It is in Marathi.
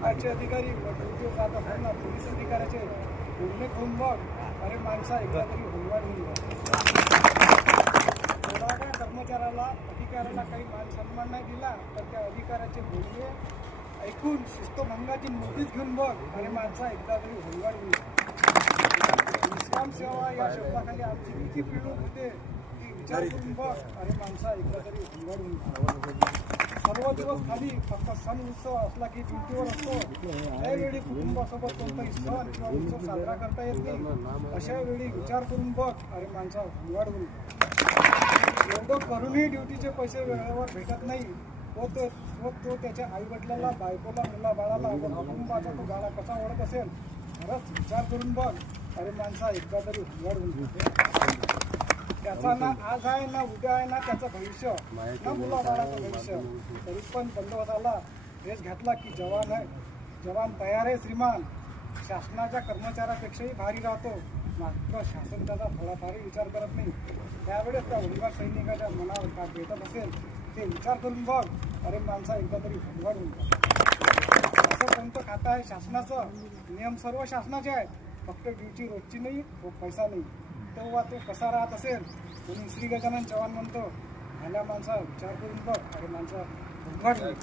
सरकारचे अधिकारी ड्युटीवर जात असताना पोलीस अधिकाऱ्याचे बोलणे खाऊन बघ, अरे माणसा एकदा तरी होलवाड होऊन काय कर्मचाऱ्याला अधिकाऱ्याला काही मान सन्मान नाही दिला तर त्या अधिकाऱ्याचे बोलणे ऐकून शिस्तभंगाची नोटीस घेऊन बघ, अरे माणसा एकदा तरी होलवाड होईल. निष्काम सेवा या शब्दाखाली आमची किती पिळवणूक होते ती विचार करून बघ, अरे माणसा एकदा तरी होलवाड होईल. सर्व दिवस खाली फक्त सण उत्सव असला की ड्युटीवर असतो, त्यावेळी कुटुंबासोबत कोणताही सण किंवा उत्सव साजरा करता येत नाही. अशा वेळी विचार करून बघ, अरे माणसा होलवाड होईल. एवढं करूनही ड्युटीचे पैसे वेळेवर भेटत नाही व तो त्याच्या आईवडिलाला, बायकोला, मुलाबाळाला व कुटुंबाचा तो गाडा कसा ओढत असेल. खरंच विचार करून बघ, अरे माणसा एकदा तरी होलवाड होईल. त्याचा ना आज आहे ना उद्या आहे ना त्याचं भविष्य ना मुलाबाळाचं भविष्य. तरी पण बंदोबस्ताला ड्रेस घातला की जवान आहे, जवान तयार आहे श्रीमान. शासनाच्या कर्मचाऱ्यापेक्षाही भारी राहतो, मात्र शासन त्याचा थोडाफारही विचार करत नाही. त्यावेळेस त्या होलवाड सैनिकाच्या मनावर काय भेटत असेल ते विचार करून बघ, अरे माणसा एकदा तरी होलवाड होऊन बघ. असं कोणतं खातं आहे शासनाचं? नियम सर्व शासनाचे आहेत, फक्त ड्युटी रोजची नाही व पैसा नाही. तेव्हा तो कसा राहत असेल म्हणून श्री गजानन चव्हाण म्हणतो, आल्या माणसा विचार करून बघ, अरे माणसा होलवाड होईल.